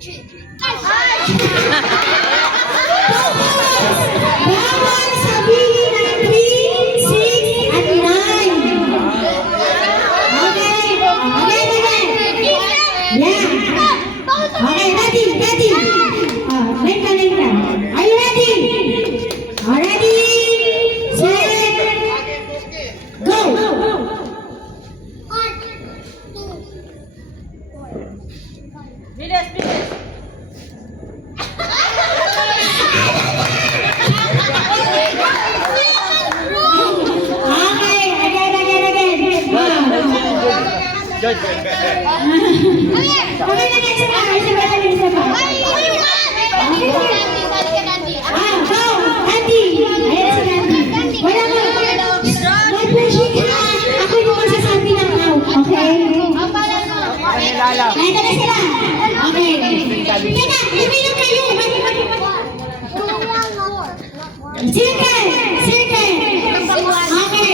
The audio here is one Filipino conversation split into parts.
Bawal sabihin ang 3, 6, at 9. Okay. Yeah. Okay, ready. Late ka. Are you ready? Ready? Set. Go. Bilis. Okay, again. George. Okay, isa pa. Go, Andy. Ayan si Andy. Wala mo. No pushing ha. Ako yung magsasabi ng out, okay? Ito na sila. Okay. Teka, luminom kayo. Circle. Okay.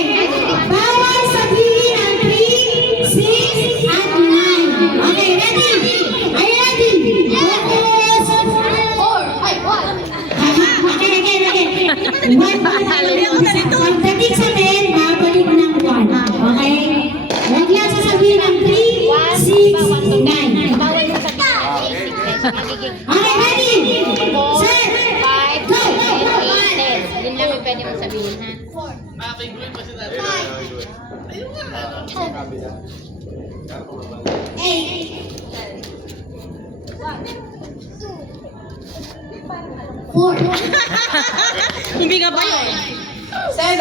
Bawal sabihin ang 3, 6, at 9. Okay, ready? Are you ready? Focus. Okay. 1, pagdating sa 10, babalik ng 1. Okay? Huwag lang sasabihin ang 3, 6, 9. Okay, ready? Set. Go. Yun lang yung pwede mong sabihin, ha? 8. 4. Hindi ka pa yun. 7.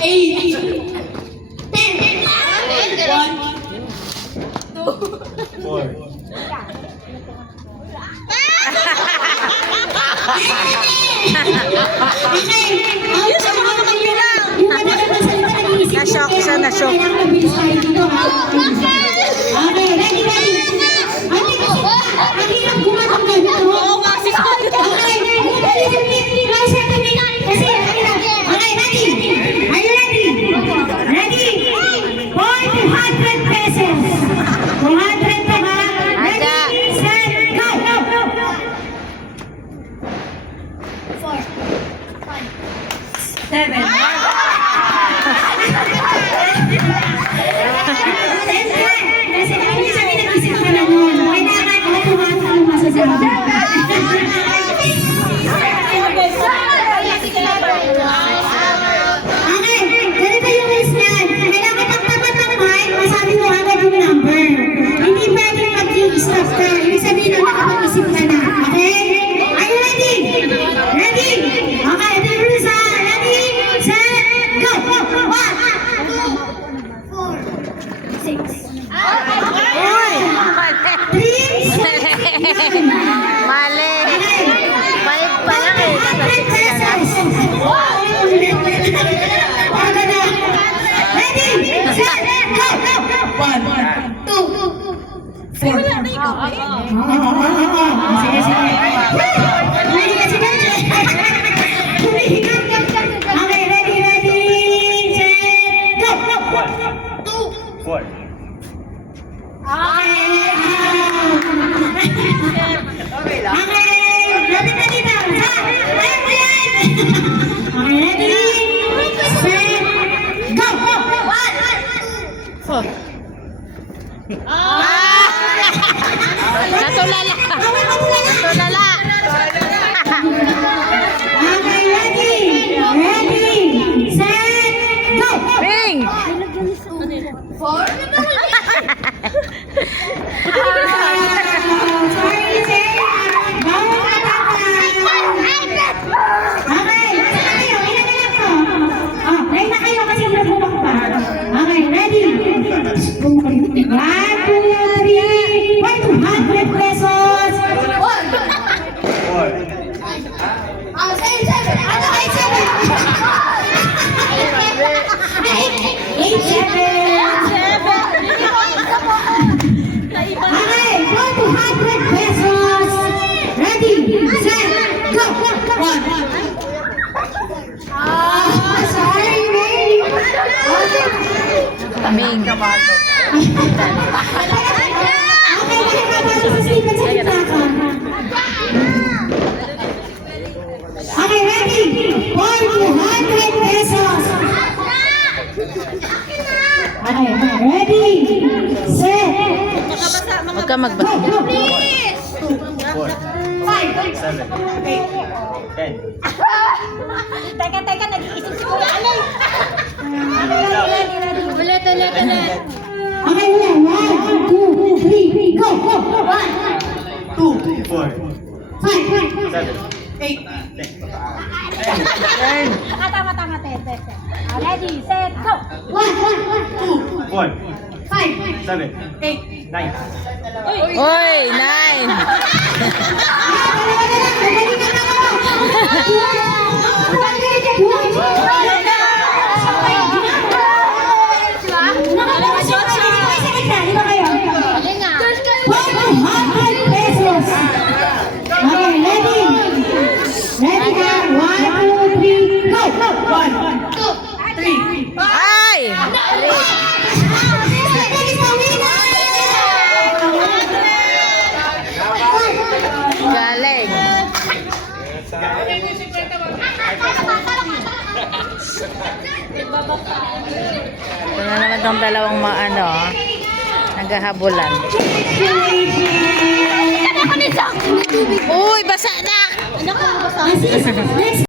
8. 10. 1. Na-shock siya, na-shock. Okay, ready. Ang hirap gumagamit ito. Oo, kasi Okay, ready? Are you ready? Ready? For 200 pesos. 200 pa ba? Ready, set, go! 4, 5, 7. Kasi kami sabi nag-isip ka na nun. Kailangan automatic yung masasabi. Okay, ganito yung list yan. Kailangan pagtapat ng mic, masabi mo agad yung number. Hindi pwedeng mag-stop ka. Ibig sabihin na nakapag-isip ka na. Okay? Are you ready? Ready? Okay, ito yung rules ha. Ready, set, go! 1, 2, 4, 6. Uy! 3, 6, 9. Mali. Balik pa lang eh. 100 pesos. Ready, set, go! 1, 2, 4. Sige. Ready ka, sige. Okay, ready, set, go! 2. 4. Okay, lapit na dito. Okay, ready, set, go! 1. Natulala. Natulala. Okay, ready, set, go! Bing! 4. Sorry, sir. Bawal ka dapat. Okay, nasa na kayo? Ilan na lang to? Ready na kayo kasi nagbumak pa. Okay, ready? 1, 2, 3. 100 pesos. 4. Okay, go to 100 pesos. Ready, set, go. 1. Sorry, May. Bing. Okay, nakikabasa sa sticker Ready, set, Huwag ka magbasa. go! 4, 7, 8, 10. Teka, nag-iisip si Kuya Alay. Ulit. Okay, wala. 1, 2, 3, go! 2, 4, 5, 7, 8, 10. Tama, 10. Ready, set, go! 1, 4, 5, 7, 8, 9. Uy, 9. Galing nga. 100 pesos. Okay, ready? Ready ka? 1, 2, 3, go! 1, 2, 3. Ay! Galing. Ito na naman tong dalawang naghahabulan. Uy, basa na! Next